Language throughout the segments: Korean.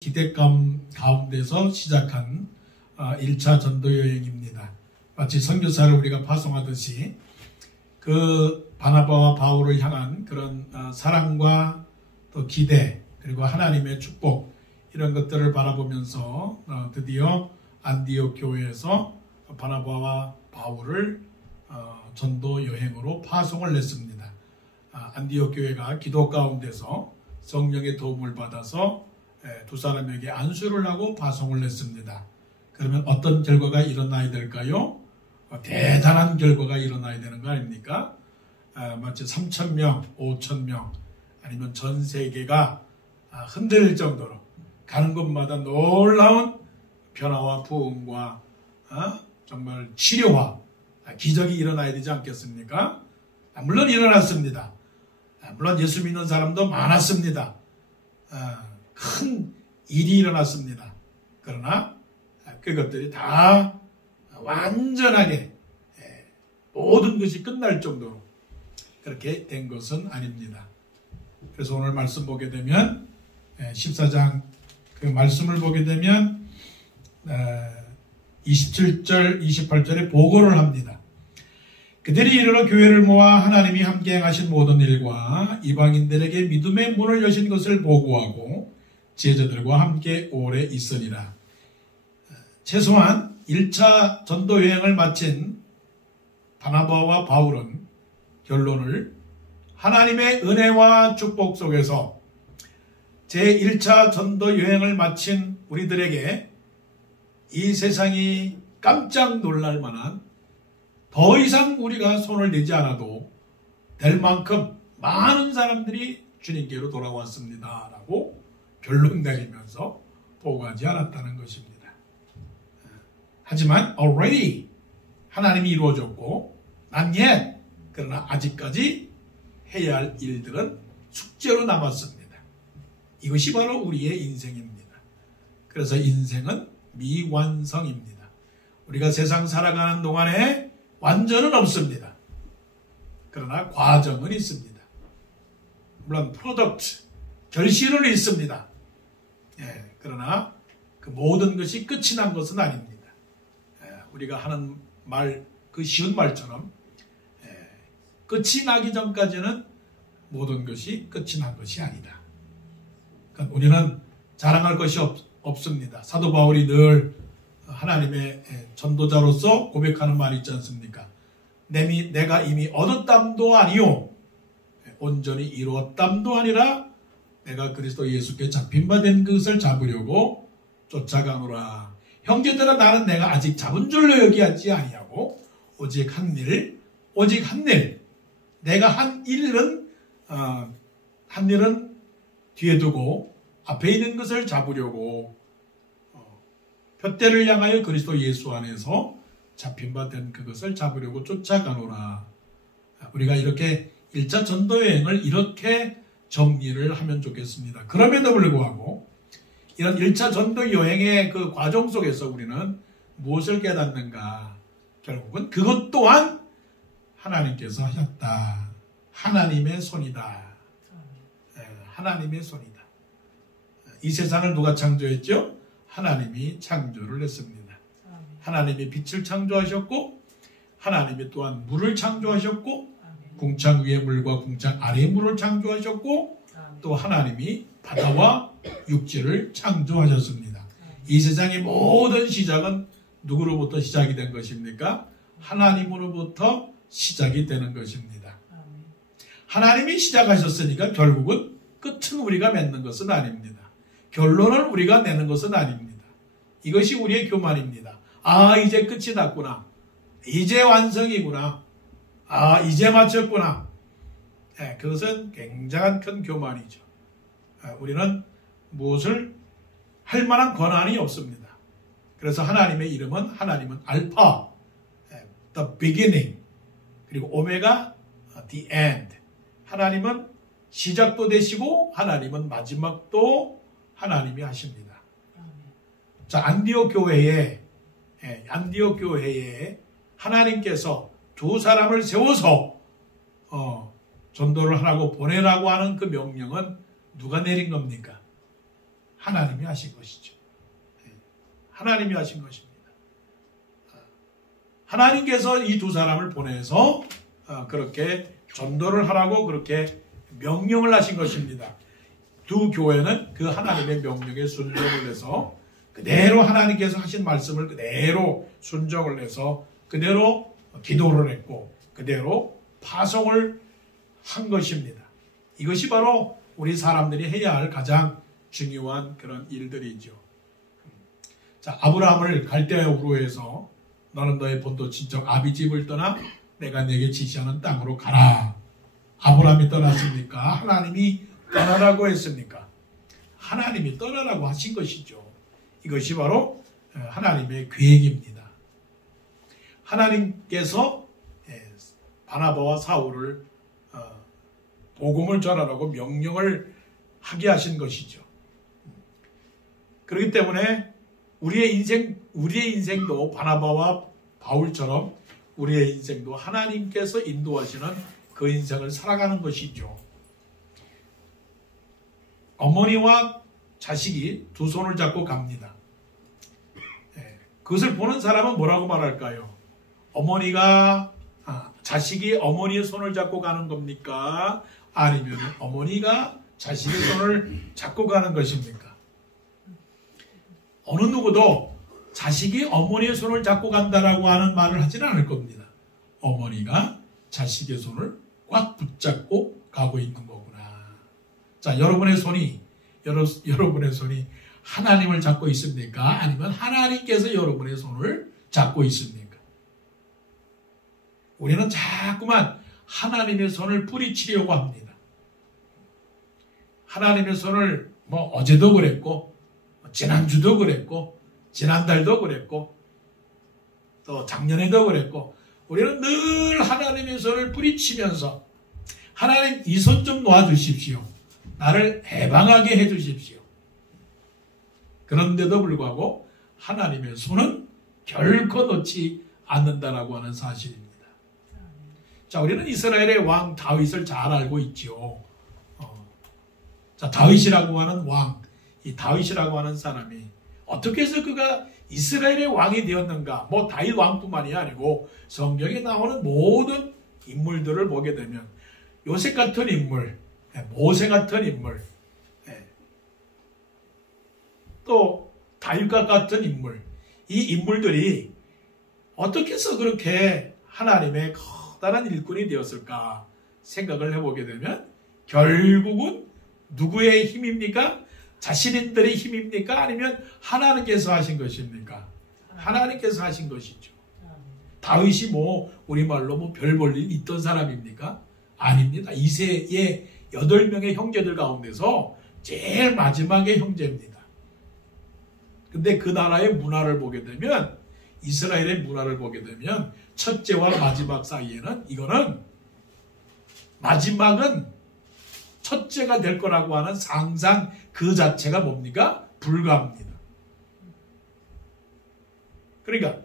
기대감 가운데서 시작한 1차 전도 여행입니다. 마치 선교사를 우리가 파송하듯이 그 바나바와 바울을 향한 그런 사랑과 또 기대 그리고 하나님의 축복 이런 것들을 바라보면서 드디어 안디옥 교회에서 바나바와 바울을 전도 여행으로 파송을 냈습니다. 안디옥 교회가 기도 가운데서 성령의 도움을 받아서 두 사람에게 안수를 하고 파송을 냈습니다. 그러면 어떤 결과가 일어나야 될까요? 대단한 결과가 일어나야 되는 거 아닙니까? 마치 3,000명, 5,000명 아니면 전 세계가 흔들릴 정도로 가는 곳마다 놀라운 변화와 부흥과 정말 치료와 기적이 일어나야 되지 않겠습니까? 물론 일어났습니다. 물론 예수 믿는 사람도 많았습니다. 큰 일이 일어났습니다. 그러나 그것들이 다 완전하게 모든 것이 끝날 정도로 그렇게 된 것은 아닙니다. 그래서 오늘 말씀 보게 되면 14장 그 말씀을 보게 되면 27절 28절에 보고를 합니다. 그들이 이르러 교회를 모아 하나님이 함께 행하신 모든 일과 이방인들에게 믿음의 문을 여신 것을 보고하고 제자들과 함께 오래 있으니라. 최소한 1차 전도 여행을 마친 바나바와 바울은 결론을 하나님의 은혜와 축복 속에서 제1차 전도 여행을 마친 우리들에게 이 세상이 깜짝 놀랄 만한 더 이상 우리가 손을 내지 않아도 될 만큼 많은 사람들이 주님께로 돌아왔습니다. 라고 결론 내리면서 보고하지 않았다는 것입니다. 하지만 already 하나님이 이루어졌고 not yet 그러나 아직까지 해야 할 일들은 숙제로 남았습니다. 이것이 바로 우리의 인생입니다. 그래서 인생은 미완성입니다. 우리가 세상 살아가는 동안에 완전은 없습니다. 그러나 과정은 있습니다. 물론 프로덕트, 결실은 있습니다. 그러나 그 모든 것이 끝이 난 것은 아닙니다. 우리가 하는 말, 그 쉬운 말처럼 끝이 나기 전까지는 모든 것이 끝이 난 것이 아니다. 그러니까 우리는 자랑할 것이 없습니다. 사도 바울이 늘 하나님의 전도자로서 고백하는 말이 있지 않습니까? 내가 이미 얻었담도 아니요 온전히 이루었담도 아니라 내가 그리스도 예수께 잡힌 바 된 것을 잡으려고 쫓아가노라. 형제들아 나는 내가 아직 잡은 줄로 여기지 아니하고 오직 한 일 내가 한 일은 뒤에 두고 앞에 있는 것을 잡으려고 푯대를 향하여 그리스도 예수 안에서 잡힌 바 된 그것을 잡으려고 쫓아가노라. 우리가 이렇게 1차 전도 여행을 이렇게 정리를 하면 좋겠습니다. 그럼에도 불구하고 이런 1차 전도 여행의 그 과정 속에서 우리는 무엇을 깨닫는가? 결국은 그것 또한 하나님께서 하셨다. 하나님의 손이다. 하나님의 손이다. 이 세상을 누가 창조했죠? 하나님이 창조를 했습니다. 하나님이 빛을 창조하셨고 하나님이 또한 물을 창조하셨고 궁창 위의 물과 궁창 아래의 물을 창조하셨고 또 하나님이 바다와 육지를 창조하셨습니다. 이 세상의 모든 시작은 누구로부터 시작이 된 것입니까? 하나님으로부터 시작이 되는 것입니다. 하나님이 시작하셨으니까 결국은 끝은 우리가 맺는 것은 아닙니다. 결론을 우리가 내는 것은 아닙니다. 이것이 우리의 교만입니다. 이제 끝이 났구나. 이제 완성이구나. 이제 마쳤구나. 그것은 굉장한 큰 교만이죠. 우리는 무엇을 할 만한 권한이 없습니다. 그래서 하나님의 이름은 하나님은 알파, the beginning, 그리고 오메가, the end. 하나님은 시작도 되시고 하나님은 마지막도 하나님이 하십니다. 자, 안디옥 교회에 하나님께서 두 사람을 세워서 전도를 하라고 보내라고 하는 그 명령은 누가 내린 겁니까? 하나님이 하신 것이죠. 하나님이 하신 것입니다. 하나님께서 이 두 사람을 보내서 그렇게 전도를 하라고 그렇게 명령을 하신 것입니다. 두 교회는 그 하나님의 명령에 순종을 해서 그대로 하나님께서 하신 말씀을 그대로 순종을 해서 그대로 기도를 했고 그대로 파송을 한 것입니다. 이것이 바로 우리 사람들이 해야 할 가장 중요한 그런 일들이죠. 자, 아브라함을 갈대아 우르에서 너는 너의 본토 친척 아비 집을 떠나 내가 내게 지시하는 땅으로 가라. 아브라함이 떠났습니까? 하나님이 떠나라고 했습니까? 하나님이 떠나라고 하신 것이죠. 이것이 바로 하나님의 계획입니다. 하나님께서 바나바와 사울을 복음을 전하라고 명령을 하게 하신 것이죠. 그렇기 때문에 우리의 인생도 바나바와 바울처럼 우리의 인생도 하나님께서 인도하시는 그 인생을 살아가는 것이죠. 어머니와 자식이 두 손을 잡고 갑니다. 그것을 보는 사람은 뭐라고 말할까요? 자식이 어머니의 손을 잡고 가는 겁니까? 아니면 어머니가 자식의 손을 잡고 가는 것입니까? 어느 누구도 자식이 어머니의 손을 잡고 간다라고 하는 말을 하지는 않을 겁니다. 어머니가 자식의 손을 꽉 붙잡고 가고 있는 거구나. 자, 여러분의 손이 하나님을 잡고 있습니까? 아니면 하나님께서 여러분의 손을 잡고 있습니까? 우리는 자꾸만 하나님의 손을 뿌리치려고 합니다. 하나님의 손을 어제도 그랬고 지난주도 그랬고 지난달도 그랬고 또 작년에도 그랬고 우리는 늘 하나님의 손을 뿌리치면서 하나님 이 손 좀 놓아주십시오. 나를 해방하게 해주십시오. 그런데도 불구하고 하나님의 손은 결코 놓지 않는다라고 하는 사실입니다. 자, 우리는 이스라엘의 왕 다윗을 잘 알고 있죠. 자, 다윗이라고 하는 왕, 이 다윗이라고 하는 사람이 어떻게 해서 그가 이스라엘의 왕이 되었는가? 다윗 왕뿐만이 아니고 성경에 나오는 모든 인물들을 보게 되면 요셉 같은 인물, 모세 같은 인물, 또 다윗과 같은 인물, 이 인물들이 어떻게 해서 그렇게 하나님의 커다란 일꾼이 되었을까 생각을 해보게 되면 결국은 누구의 힘입니까? 자신들의 힘입니까? 아니면 하나님께서 하신 것입니까? 하나님께서 하신 것이죠. 다윗이 우리말로 별 볼 일 있던 사람입니까? 아닙니다. 이새의 8명의 형제들 가운데서 제일 마지막의 형제입니다. 근데 그 나라의 문화를 보게 되면 이스라엘의 문화를 보게 되면 첫째와 마지막 사이에는 이거는 마지막은 첫째가 될 거라고 하는 상상 그 자체가 뭡니까? 불가합니다. 그러니까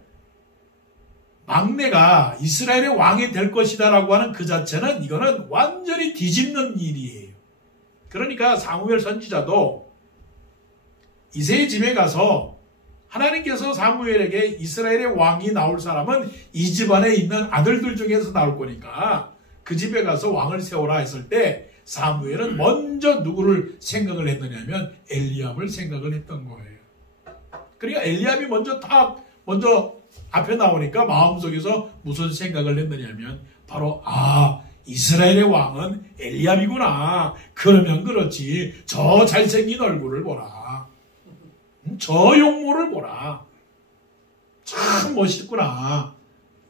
막내가 이스라엘의 왕이 될 것이다 라고 하는 그 자체는 이거는 완전히 뒤집는 일이에요. 그러니까 사무엘 선지자도 이새의 집에 가서 하나님께서 사무엘에게 이스라엘의 왕이 나올 사람은 이 집안에 있는 아들들 중에서 나올 거니까 그 집에 가서 왕을 세워라 했을 때 사무엘은 먼저 누구를 생각을 했느냐면 엘리압을 생각을 했던 거예요. 그러니까 엘리압이 먼저 앞에 나오니까 마음속에서 무슨 생각을 했느냐면 바로 이스라엘의 왕은 엘리압이구나. 그러면 그렇지. 저 잘생긴 얼굴을 보라. 저 용모를 보라. 참 멋있구나.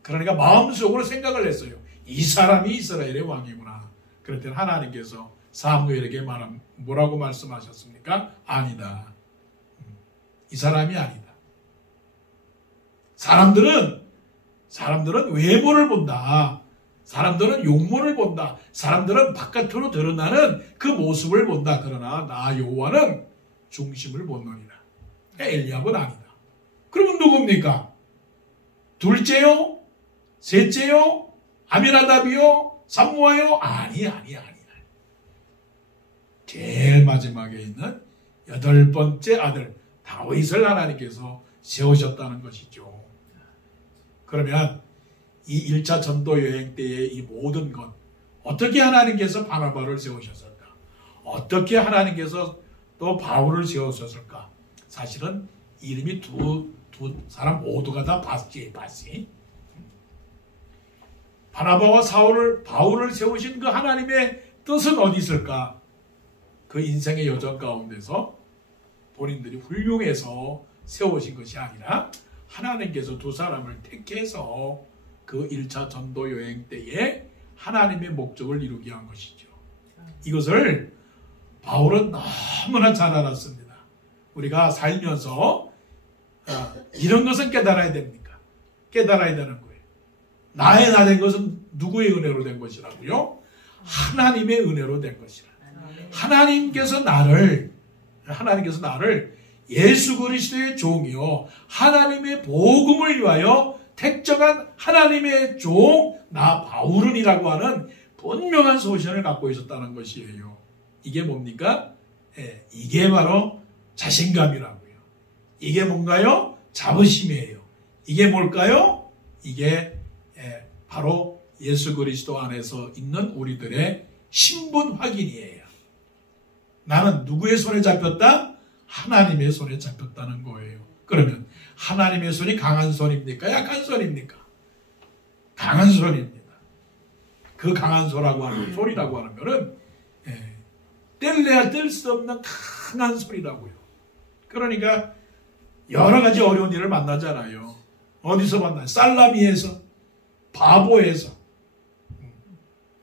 그러니까 마음속으로 생각을 했어요. 이 사람이 이스라엘의 왕이구나. 그랬더니 하나님께서 사무엘에게 뭐라고 말씀하셨습니까? 아니다. 이 사람이 아니다. 사람들은 외모를 본다. 사람들은 용모를 본다. 사람들은 바깥으로 드러나는 그 모습을 본다. 그러나 나 여호와는 중심을 보느니라. 엘리압은 아니다. 그러면 누굽니까? 둘째요? 셋째요? 아미나답이요? 삼모아요? 아니. 제일 마지막에 있는 8번째 아들 다윗을 하나님께서 세우셨다는 것이죠. 그러면 이 1차 전도 여행 때의 이 모든 것, 어떻게 하나님께서 바나바를 세우셨을까? 어떻게 하나님께서 또 바울을 세우셨을까? 사실은 이름이 두 사람 모두가 다 바시. 바나바와 바울을 세우신 그 하나님의 뜻은 어디 있을까? 그 인생의 여정 가운데서 본인들이 훌륭해서 세우신 것이 아니라 하나님께서 두 사람을 택해서 그 1차 전도 여행 때에 하나님의 목적을 이루게 한 것이죠. 이것을 바울은 너무나 잘 알았습니다. 우리가 살면서 이런 것은 깨달아야 됩니까? 깨달아야 되는 거예요. 나의 나 된 것은 누구의 은혜로 된 것이라고요? 하나님의 은혜로 된 것이라. 하나님께서 나를 예수 그리스도의 종이요 하나님의 복음을 위하여 택정한 하나님의 종 나 바울은이라고 하는 분명한 소신을 갖고 있었다는 것이에요. 이게 뭡니까? 이게 바로 자신감이라고요. 이게 뭔가요? 자부심이에요. 이게 뭘까요? 이게 바로 예수 그리스도 안에서 있는 우리들의 신분 확인이에요. 나는 누구의 손에 잡혔다? 하나님의 손에 잡혔다는 거예요. 그러면 하나님의 손이 강한 손입니까? 약한 손입니까? 강한 손입니다. 그 강한 소리라고 하는 거는 뗄래야 뗄 수 없는 강한 소리라고요. 그러니까 여러 가지 어려운 일을 만나잖아요. 어디서 만나요? 살라미에서, 바보에서,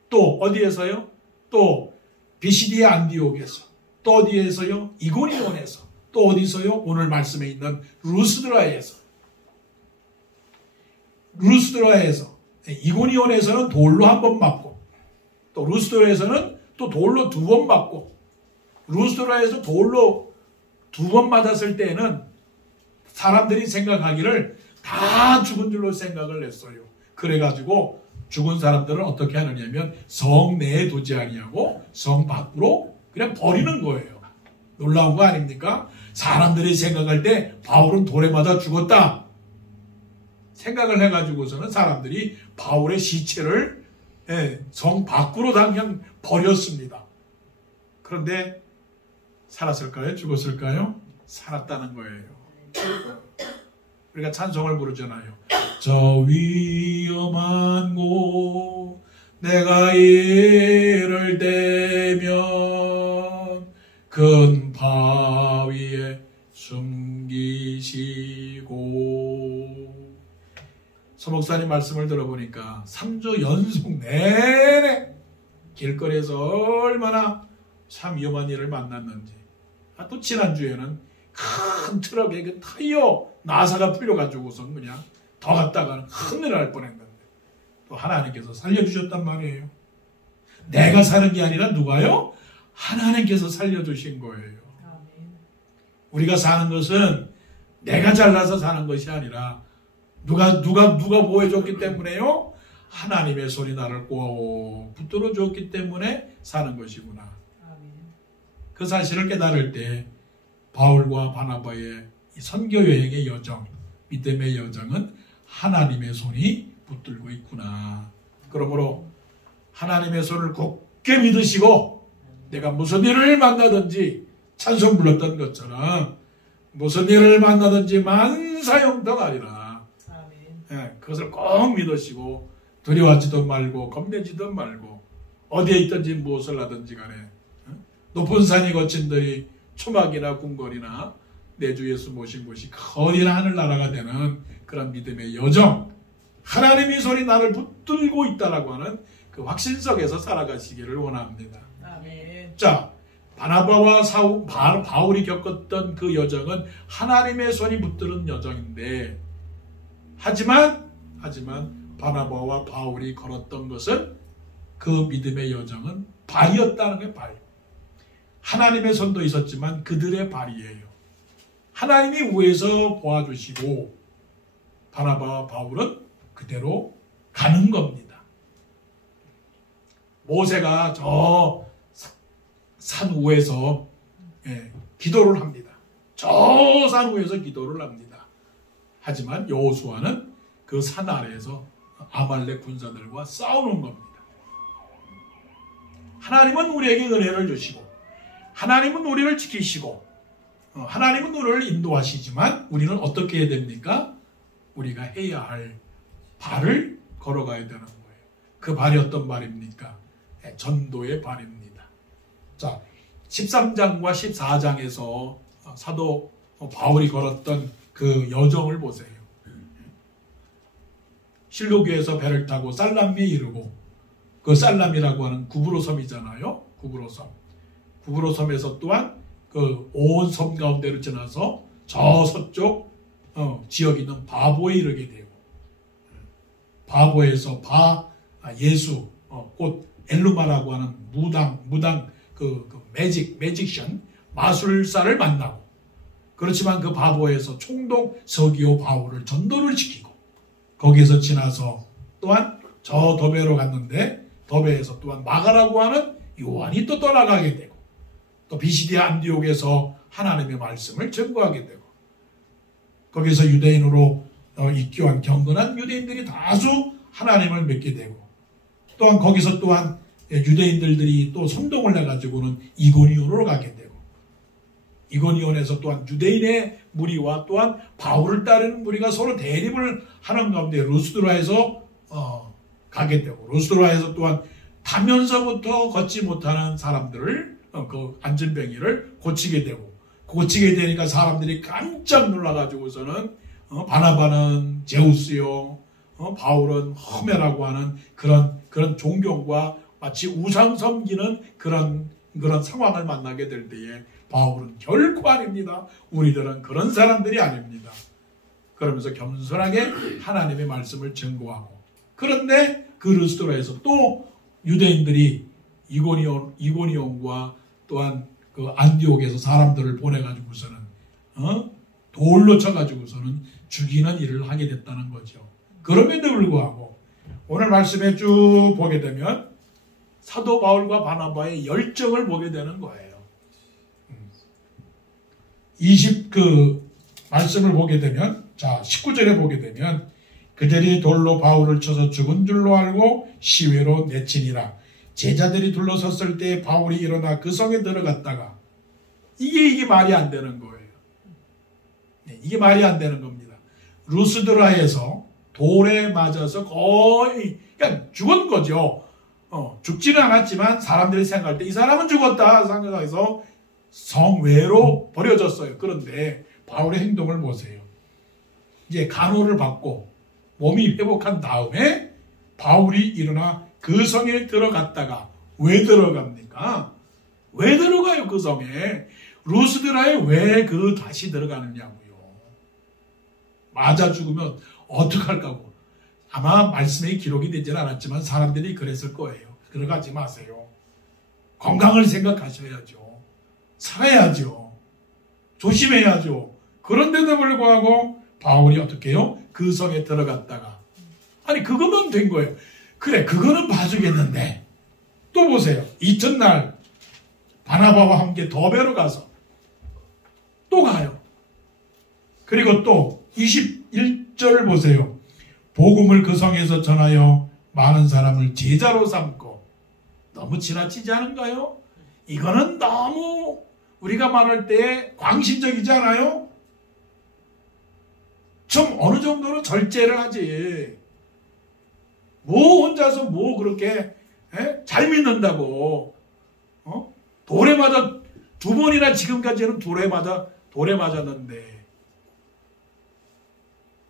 또 어디에서요? 또 비시디의 안디옥에서, 또 어디에서요? 이고니온에서, 또 어디서요? 오늘 말씀에 있는 루스드라에서, 이고니온에서는 돌로 한 번 맞고, 또 루스드라에서는 또 돌로 2번 맞고, 루스드라에서 돌로 2번 맞았을 때는 사람들이 생각하기를 다 죽은 줄로 생각을 했어요. 그래가지고 죽은 사람들은 어떻게 하느냐면 성 내에 두지 아니하고 성 밖으로 그냥 버리는 거예요. 놀라운 거 아닙니까? 사람들이 생각할 때 바울은 돌에 맞아 죽었다 생각을 해가지고서는 사람들이 바울의 시체를 성 밖으로 다 그냥 버렸습니다. 그런데 살았을까요? 죽었을까요? 살았다는 거예요. 우리가 찬송을 부르잖아요. 저 위험한 곳 내가 이를 대면 큰 바위에 숨기시고. 서목사님 말씀을 들어보니까 3주 연속 내내 길거리에서 얼마나 참 위험한 일을 만났는지. 또 지난주에는 큰 트럭에 그 타이어 나사가 풀려가지고선 그냥 더 갔다가는 큰일 날 뻔했는데 또 하나님께서 살려주셨단 말이에요. 내가 사는 게 아니라 누가요? 하나님께서 살려주신 거예요. 우리가 사는 것은 내가 잘나서 사는 것이 아니라 누가 보호해줬기 때문에요. 하나님의 손이 나를 꼭 붙들어줬기 때문에 사는 것이구나. 그 사실을 깨달을 때 바울과 바나바의 선교 여행의 여정, 믿음의 여정은 하나님의 손이 붙들고 있구나. 그러므로 하나님의 손을 굳게 믿으시고 내가 무슨 일을 만나든지 찬송 불렀던 것처럼 무슨 일을 만나든지 만사형통하리라. 그것을 꼭 믿으시고 두려워하지도 말고 겁내지도 말고 어디에 있든지 무엇을 하든지 간에 높은 산이 거친들이 초막이나 궁궐이나 내 주 예수 모신 곳이 거리나 하늘나라가 되는 그런 믿음의 여정, 하나님의 손이 나를 붙들고 있다라고 하는 그 확신 속에서 살아가시기를 원합니다. 아멘. 자, 바나바와 바울이 겪었던 그 여정은 하나님의 손이 붙드는 여정인데 하지만 바나바와 바울이 걸었던 것은 그 믿음의 여정은 발이었다는 거예요. 발. 하나님의 손도 있었지만 그들의 발이에요. 하나님이 위에서 도와주시고 바나바와 바울은 그대로 가는 겁니다. 모세가 저 산 위에서 기도를 합니다. 저 산 위에서 기도를 합니다. 하지만 여호수아는 그 산 아래에서 아말렉 군사들과 싸우는 겁니다. 하나님은 우리에게 은혜를 주시고 하나님은 우리를 지키시고 하나님은 우리를 인도하시지만 우리는 어떻게 해야 됩니까? 우리가 해야 할 발을 걸어가야 되는 거예요. 그 발이 어떤 발입니까? 전도의 발입니다. 자, 13장과 14장에서 사도 바울이 걸었던 그 여정을 보세요. 실로교에서 배를 타고 살람미에 이르고, 그 살람이라고 하는 구브로 섬이잖아요. 구브로 섬. 구브로 섬에서 또한 그 온 섬 가운데로 지나서 저 서쪽 지역에 있는 바보에 이르게 되고, 바보에서 예수 곧 엘루마라고 하는 무당 그 매직션 마술사를 만나고, 그렇지만 그 바보에서 총독 서기오 바울을 전도를 시키고, 거기에서 지나서 또한 저 더베로 갔는데 더베에서 또한 마가라고 하는 요한이 또 떠나가게 되고, 또 비시디아 안디옥에서 하나님의 말씀을 전거하게 되고, 거기서 유대인으로 입교한 경건한 유대인들이 다수 하나님을 믿게 되고, 또한 거기서 또한 유대인들이 또 선동을 해가지고는 이고니온으로 가게 되고, 이고니온에서 또한 유대인의 무리와 또한 바울을 따르는 무리가 서로 대립을 하는 가운데 루스드라에서 가게 되고, 루스드라에서 또한 타면서부터 걷지 못하는 사람들을 그 안전병이를 고치게 되고, 고치게 되니까 사람들이 깜짝 놀라가지고서는 바나바는 제우스요, 바울은 허메라고 하는 그런 존경과 마치 우상 섬기는 그런 상황을 만나게 될 때에 바울은 결코 아닙니다. 우리들은 그런 사람들이 아닙니다. 그러면서 겸손하게 하나님의 말씀을 증거하고, 그런데 그 루스드라에서 또 유대인들이 이고니온과 또한 그 안디옥에서 사람들을 보내가지고서는 돌로 쳐가지고서는 죽이는 일을 하게 됐다는 거죠. 그럼에도 불구하고 오늘 말씀에 쭉 보게 되면 사도 바울과 바나바의 열정을 보게 되는 거예요. 말씀을 보게 되면, 자, 19절에 보게 되면, 그들이 돌로 바울을 쳐서 죽은 줄로 알고 시외로 내치니라. 제자들이 둘러섰을 때 바울이 일어나 그 성에 들어갔다가, 이게 말이 안 되는 거예요. 이게 말이 안 되는 겁니다. 루스드라에서 돌에 맞아서 거의 그러니까 죽은 거죠. 죽지는 않았지만 사람들이 생각할 때 이 사람은 죽었다 생각해서 성외로 버려졌어요. 그런데 바울의 행동을 보세요. 이제 간호를 받고 몸이 회복한 다음에 바울이 일어나 그 성에 들어갔다가, 왜 들어갑니까? 왜 들어가요? 그 성에 루스드라에 왜 다시 들어가느냐고요. 맞아 죽으면 어떡할까고. 아마 말씀에 기록이 되지는 않았지만 사람들이 그랬을 거예요. 들어가지 마세요. 건강을 생각하셔야죠. 살아야죠. 조심해야죠. 그런데도 불구하고 바울이 어떻게 해요? 그 성에 들어갔다가, 아니 그거면 된 거예요. 그래, 그거는 봐주겠는데, 또 보세요. 이튿날 바나바와 함께 더베로 가서 또 가요. 그리고 또 21절을 보세요. 복음을 그 성에서 전하여 많은 사람을 제자로 삼고. 너무 지나치지 않은가요? 이거는 너무 우리가 말할 때 광신적이지 않아요? 좀 어느 정도는 절제를 하지. 뭐 혼자서 뭐 그렇게 잘 믿는다고. 돌에 맞아 2번이나 지금까지는 돌에 맞았는데,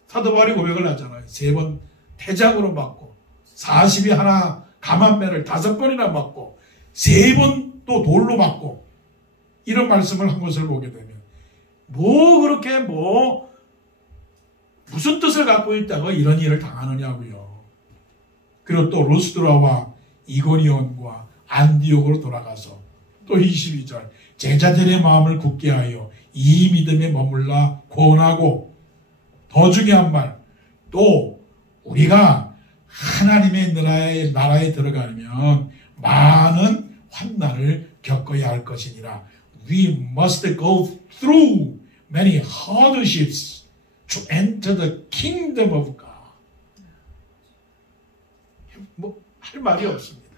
사도 바울이 고백을 하잖아요. 3번 태장으로 맞고, 40이 하나 감한매를 5번이나 맞고, 3번 또 돌로 맞고, 이런 말씀을 한 것을 보게 되면, 뭐 그렇게 무슨 뜻을 갖고 있다가 이런 일을 당하느냐고요. 그리고 또 루스드라와 이고니온과 안디옥으로 돌아가서 또 22절, 제자들의 마음을 굳게 하여 이 믿음에 머물라 권하고, 더 중요한 말, 또 우리가 하나님의 나라에 들어가면 많은 환난을 겪어야 할 것이니라. We must go through many hardships to enter the kingdom of God. 뭐 할 말이 없습니다.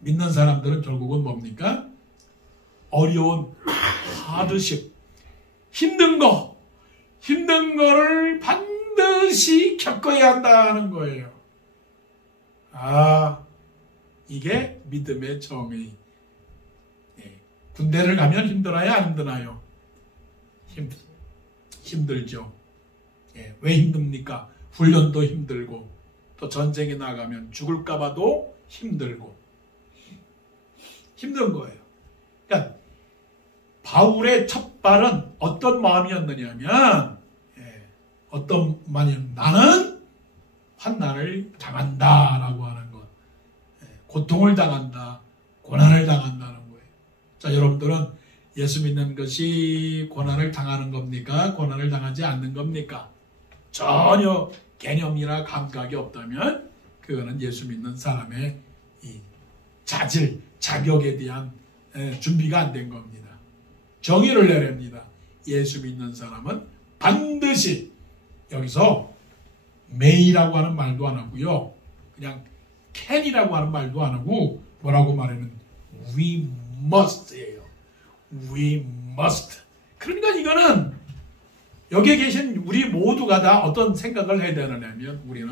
믿는 사람들은 결국은 뭡니까? 어려운 hardship, 힘든 거를 반드시 겪어야 한다는 거예요. 아, 이게 믿음의 정의. 군대를 가면 힘드나요? 안 힘드나요? 힘들죠. 왜 힘듭니까? 훈련도 힘들고, 또 전쟁에 나가면 죽을까 봐도 힘들고, 힘든 거예요. 그러니까 바울의 첫 발은 어떤 마음이었느냐면, 어떤 마음이냐면 나는 환난을 당한다라고 하는 것, 고통을 당한다, 고난을 당한다는 거예요. 자, 여러분들은 예수 믿는 것이 고난을 당하는 겁니까? 고난을 당하지 않는 겁니까? 전혀 개념이나 감각이 없다면 그거는 예수 믿는 사람의 이 자질, 자격에 대한 준비가 안 된 겁니다. 정의를 내립니다. 예수 믿는 사람은 반드시, 여기서 may라고 하는 말도 안 하고요, 그냥 can이라고 하는 말도 안 하고 뭐라고 말하면 we must예요. We must. 그러니까 이거는 여기에 계신 우리 모두가 다 어떤 생각을 해야 되느냐면 우리는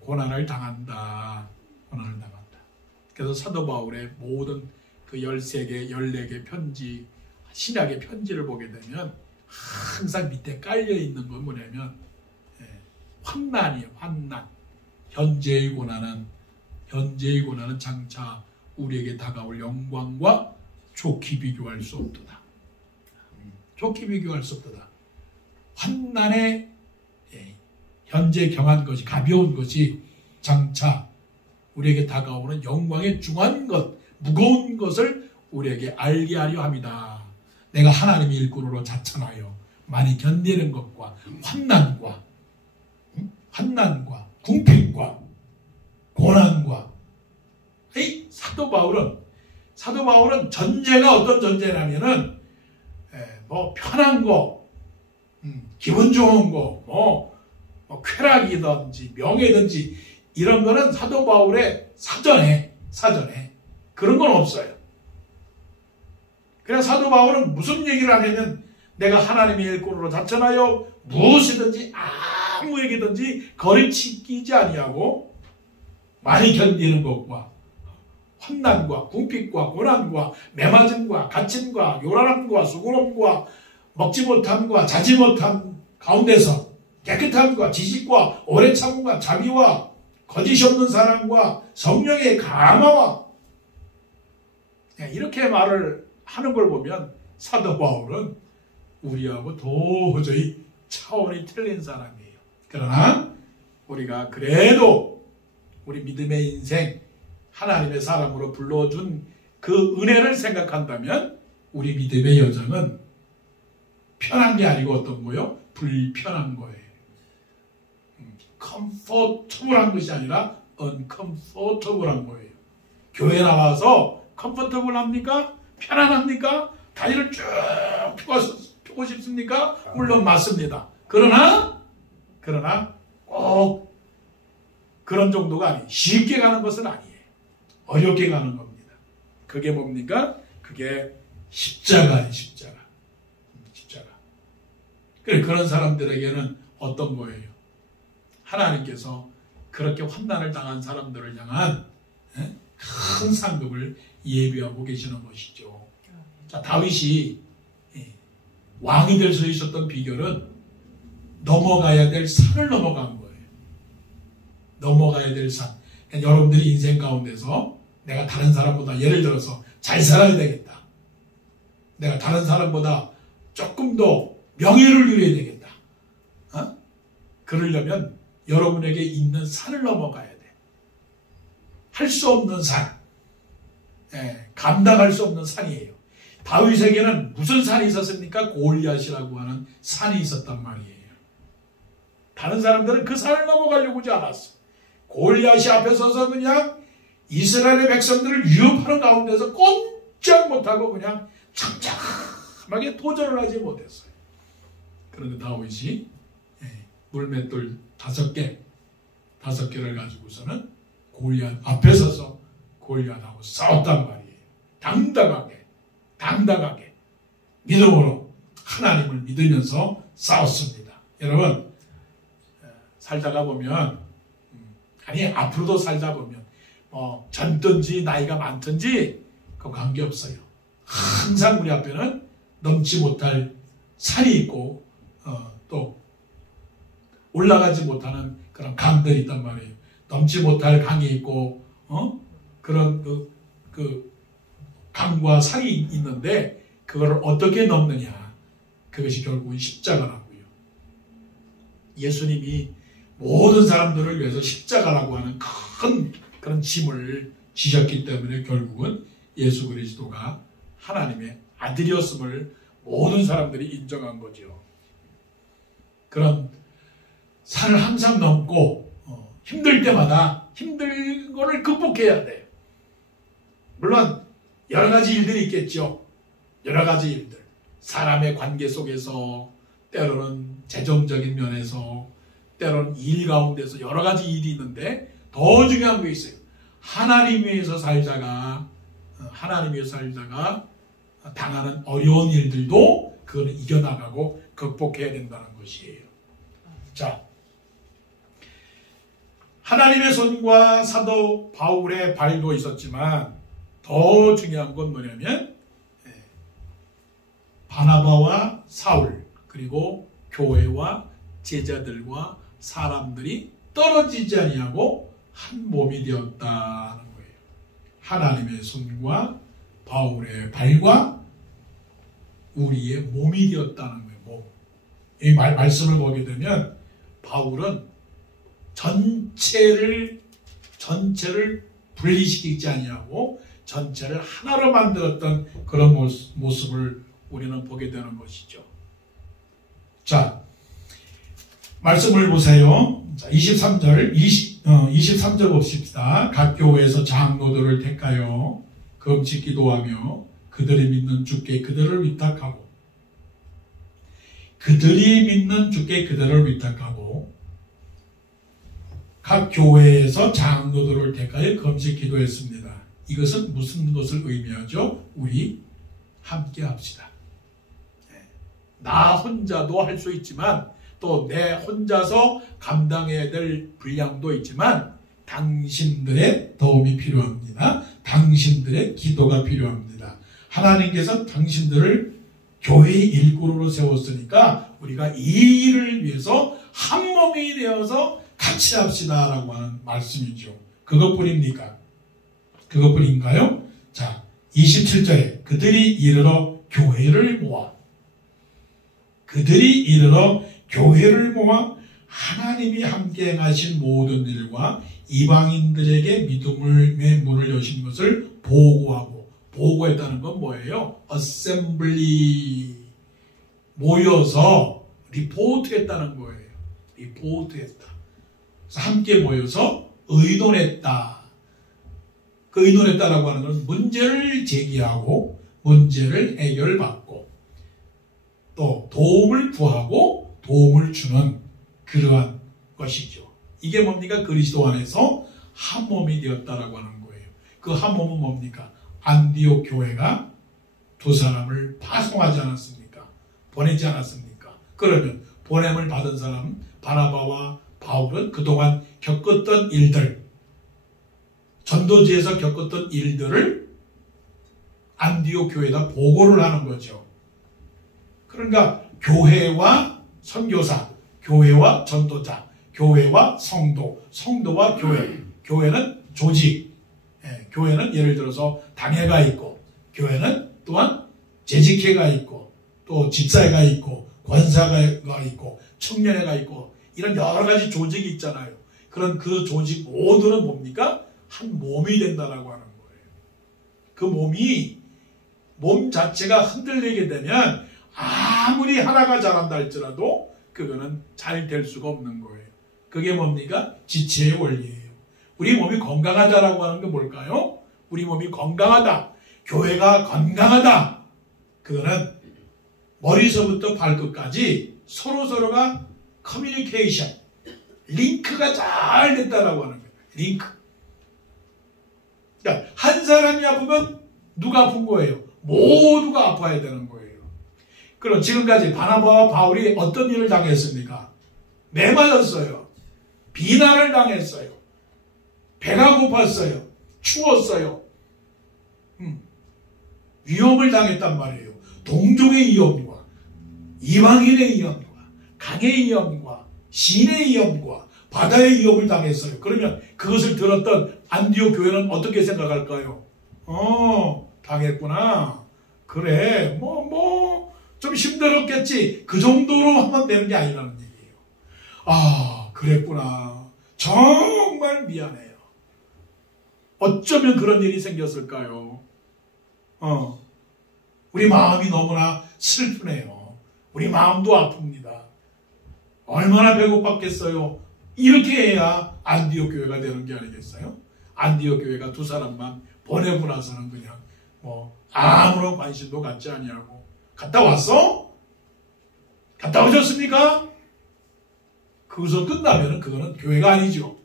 고난을 당한다. 고난을 당한다. 그래서 사도 바울의 모든 그 13개, 14개 편지, 신약의 편지를 보게 되면 항상 밑에 깔려있는 건 뭐냐면 환난이에요. 환난. 현재의 고난은 장차 우리에게 다가올 영광과 좋게 비교할 수 없도다. 좋게 비교할 수 없도다. 환난에 현재 경한 것이, 가벼운 것이 장차 우리에게 다가오는 영광의 중한 것, 무거운 것을 우리에게 알게 하려 합니다. 내가 하나님의 일꾼으로 자천하여 많이 견디는 것과 환난과 궁핍과 고난과, 이 사도 바울은 전제가 어떤 전제냐면은 뭐 편한 거, 기분 좋은 거, 뭐 쾌락이든지 명예든지 이런 거는 사도 바울의 사전에 그런 건 없어요. 그래서 사도 바울은 무슨 얘기를 하냐면 내가 하나님의 일꾼으로 자천하여 무엇이든지 아무에게든지 거리치기지 아니하고 많이 견디는 것과 환난과 궁핍과 고난과 매맞음과 갇힘과 요란함과 수고로움과 먹지 못함과 자지 못함 가운데서 깨끗함과 지식과 오래 참음과 자비와 거짓이 없는 사랑과 성령의 감화와 이렇게 말을 하는 걸 보면 사도 바울은 우리하고 도저히 차원이 틀린 사람이에요. 그러나 우리가 그래도 우리 믿음의 인생, 하나님의 사람으로 불러준 그 은혜를 생각한다면 우리 믿음의 여정은 편한 게 아니고 어떤 거요? 불편한 거예요. comfortable한 것이 아니라 uncomfortable한 거예요. 교회 나와서 comfortable 합니까? 편안합니까? 다리를 쭉 펴고 싶습니까? 물론 맞습니다. 그러나 꼭 그런 정도가 아니에요. 쉽게 가는 것은 아니에요. 어렵게 가는 겁니다. 그게 뭡니까? 그게 십자가예요. 십자가. 그래, 그런 사람들에게는 어떤 거예요? 하나님께서 그렇게 환난을 당한 사람들을 향한 큰 상급을 예비하고 계시는 것이죠. 자, 다윗이 왕이 될 수 있었던 비결은 넘어가야 될 산을 넘어간 거예요. 넘어가야 될 산. 그러니까 여러분들이 인생 가운데서 내가 다른 사람보다, 예를 들어서 잘 살아야 되겠다. 내가 다른 사람보다 조금 더 명예를 누려야 되겠다. 그러려면 여러분에게 있는 산을 넘어가야 돼. 할 수 없는 산. 감당할 수 없는 산이에요. 다윗에게는 무슨 산이 있었습니까? 골리앗이라고 하는 산이 있었단 말이에요. 다른 사람들은 그 산을 넘어가려고 하지 않았어. 골리앗이 앞에 서서 그냥 이스라엘의 백성들을 위협하는 가운데서 꼼짝 못하고 그냥 잠잠하게 도전을 하지 못했어요. 그런데 다윗이 물맷돌 5개를 가지고서는 골리앗 앞에 서서 골리앗하고 싸웠단 말이에요. 당당하게 믿음으로 하나님을 믿으면서 싸웠습니다. 여러분, 살다가 보면, 아니 앞으로도 살다 보면 젊든지 나이가 많든지 그 관계없어요. 항상 우리 앞에는 넘지 못할 산이 있고 또 올라가지 못하는 그런 강들이 있단 말이에요. 넘지 못할 강이 있고 그런 그 강과 산이 있는데 그거를 어떻게 넘느냐, 그것이 결국은 십자가라고요. 예수님이 모든 사람들을 위해서 십자가라고 하는 큰 그런 짐을 지셨기 때문에 결국은 예수 그리스도가 하나님의 아들이었음을 모든 사람들이 인정한 거죠. 그런 산을 항상 넘고 힘들 때마다 힘든 거를 극복해야 돼요. 물론 여러 가지 일들이 있겠죠. 여러 가지 일들. 사람의 관계 속에서, 때로는 재정적인 면에서, 때로는 일 가운데서 여러 가지 일이 있는데 더 중요한 게 있어요. 하나님 위해서 살다가 당하는 어려운 일들도 그걸 이겨나가고 극복해야 된다는 것이에요. 자, 하나님의 손과 사도 바울의 발도 있었지만 더 중요한 건 뭐냐면 바나바와 사울, 그리고 교회와 제자들과 사람들이 떨어지지 아니하고 한 몸이 되었다는 거예요. 하나님의 손과 바울의 발과 우리의 몸이 되었다는 거예요. 몸. 이 말씀을 보게 되면 바울은 전체를 분리시키지 아니하고 전체를 하나로 만들었던 그런 모습을 우리는 보게 되는 것이죠. 자, 말씀을 보세요. 자, 23절 봅시다. 각 교회에서 장로들을 택하여 금식 기도하며 그들이 믿는 주께 그들을 위탁하고 각 교회에서 장로들을 택하여 금식 기도했습니다. 이것은 무슨 것을 의미하죠? 우리 함께 합시다. 나 혼자도 할 수 있지만 또 내 혼자서 감당해야 될 분량도 있지만 당신들의 도움이 필요합니다. 당신들의 기도가 필요합니다. 하나님께서 당신들을 교회의 일꾼으로 세웠으니까 우리가 이 일을 위해서 한 몸이 되어서 같이 합시다 라고 하는 말씀이죠. 그것뿐입니까? 그것뿐인가요? 자, 27절에 그들이 이르러 교회를 모아 하나님이 함께 행하신 모든 일과 이방인들에게 믿음의 문을 여신 것을 보고했다는 건 뭐예요? 어셈블리, 모여서 리포트했다는 거예요. 리포트했다. 그래서 함께 모여서 의논했다. 그 의논했다라고 하는 것은 문제를 제기하고 문제를 해결받고 또 도움을 구하고 도움을 주는 그러한 것이죠. 이게 뭡니까? 그리스도 안에서 한 몸이 되었다라고 하는 거예요. 그 한 몸은 뭡니까? 안디옥 교회가 두 사람을 파송하지 않았습니까? 보내지 않았습니까? 그러면 보냄을 받은 사람 바나바와 바울은 그동안 겪었던 일들, 전도지에서 겪었던 일들을 안디옥 교회에다 보고를 하는 거죠. 그러니까 교회와 선교사, 교회와 전도자, 교회와 성도, 성도와 교회, 교회는 조직, 교회는 예를 들어서 당회가 있고, 교회는 또한 재직회가 있고, 또 집사회가 있고, 권사가 있고, 청년회가 있고, 이런 여러 가지 조직이 있잖아요. 그런 그 조직 모두는 뭡니까? 한 몸이 된다라고 하는 거예요. 그 몸 자체가 흔들리게 되면 아무리 하나가 잘한다 할지라도 그거는 잘 될 수가 없는 거예요. 그게 뭡니까? 지체의 원리예요. 우리 몸이 건강하다라고 하는 게 뭘까요? 우리 몸이 건강하다. 교회가 건강하다. 그거는 머리서부터 발끝까지 서로서로가 커뮤니케이션, 링크가 잘 됐다라고 하는 거예요. 링크. 그러니까 한 사람이 아프면 누가 아픈 거예요? 모두가 아파야 되는 거예요. 그럼 지금까지 바나바와 바울이 어떤 일을 당했습니까? 매 맞았어요. 비난을 당했어요. 배가 고팠어요. 추웠어요. 위험을 당했단 말이에요. 동족의 위험과 이방인의 위험과 강의 위험과 신의 위험과 바다의 위험을 당했어요. 그러면 그것을 들었던 안디옥 교회는 어떻게 생각할까요? 당했구나. 그래, 좀 힘들었겠지. 그 정도로 하면 되는 게 아니라는 얘기예요. 아, 그랬구나. 정말 미안해요. 어쩌면 그런 일이 생겼을까요? 우리 마음이 너무나 슬프네요. 우리 마음도 아픕니다. 얼마나 배고팠겠어요. 이렇게 해야 안디옥 교회가 되는 게 아니겠어요? 안디옥 교회가 두 사람만 보내고 나서는 그냥 아무런 관심도 갖지 아니하고 갔다 왔어? 갔다 오셨습니까? 거기서 끝나면 그거는 교회가 아니죠.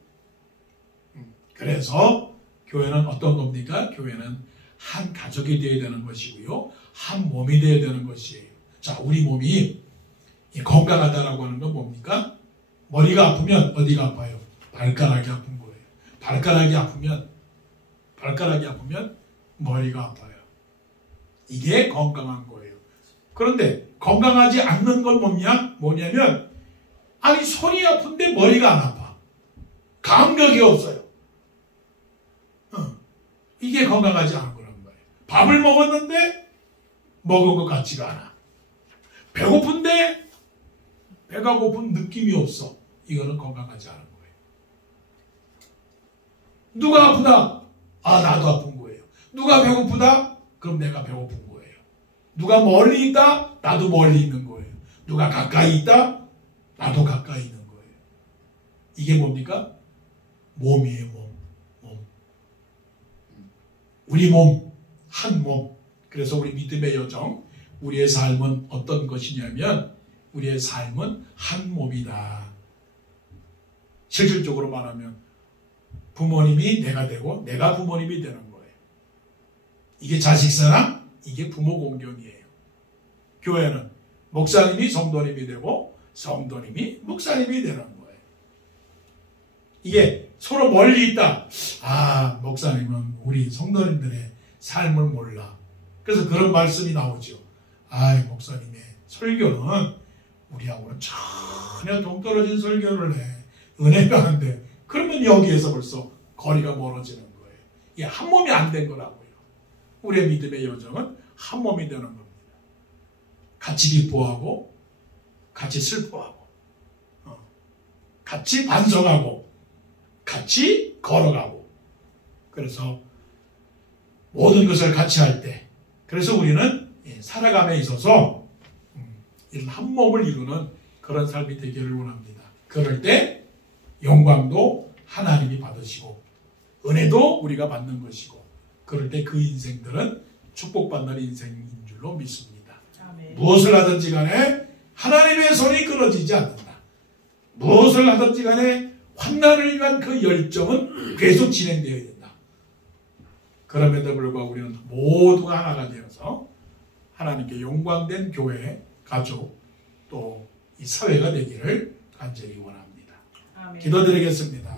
그래서 교회는 어떤 겁니까? 교회는 한 가족이 되어야 되는 것이고요. 한 몸이 되어야 되는 것이에요. 자, 우리 몸이 건강하다라고 하는 건 뭡니까? 머리가 아프면 어디가 아파요? 발가락이 아픈 거예요. 발가락이 아프면 머리가 아파요. 이게 건강한 거예요. 그런데 건강하지 않는 건 뭐냐면 아니 손이 아픈데 머리가 안 아파. 감각이 없어요. 이게 건강하지 않은 거라는 거예요. 밥을 먹었는데 먹은 것 같지가 않아. 배고픈데 배가 고픈 느낌이 없어. 이거는 건강하지 않은 거예요. 누가 아프다? 아, 나도 아픈 거예요. 누가 배고프다? 그럼 내가 배고픈 거예요. 누가 멀리 있다? 나도 멀리 있는 거예요. 누가 가까이 있다? 나도 가까이 있는 거예요. 이게 뭡니까? 몸이에요, 몸. 우리 몸, 한 몸. 그래서 우리 믿음의 여정, 우리의 삶은 어떤 것이냐면 우리의 삶은 한 몸이다. 실질적으로 말하면 부모님이 내가 되고 내가 부모님이 되는 거예요. 이게 자식사랑, 이게 부모 공경이에요. 교회는 목사님이 성도님이 되고 성도님이 목사님이 되는 거예요. 이게 서로 멀리 있다. 아, 목사님은 우리 성도님들의 삶을 몰라. 그래서 그런 말씀이 나오죠. 아, 목사님의 설교는 우리하고는 전혀 동떨어진 설교를 해. 은혜가 안 돼. 그러면 여기에서 벌써 거리가 멀어지는 거예요. 이게 한 몸이 안 된 거라고요. 우리의 믿음의 여정은 한 몸이 되는 겁니다. 같이 기뻐하고 같이 슬퍼하고 같이 반성하고 같이 걸어가고 그래서 모든 것을 같이 할 때 그래서 우리는 살아감에 있어서 이런 한 몸을 이루는 그런 삶이 되기를 원합니다. 그럴 때 영광도 하나님이 받으시고 은혜도 우리가 받는 것이고 그럴 때 그 인생들은 축복받는 인생인 줄로 믿습니다. 아멘. 무엇을 하든지 간에 하나님의 손이 끊어지지 않는다. 무엇을 하든지 간에 환난을 위한 그 열정은 계속 진행되어야 된다. 그럼에도 불구하고 우리는 모두가 하나가 되어서 하나님께 영광된 교회, 가족, 또 이 사회가 되기를 간절히 원합니다. 아멘. 기도드리겠습니다.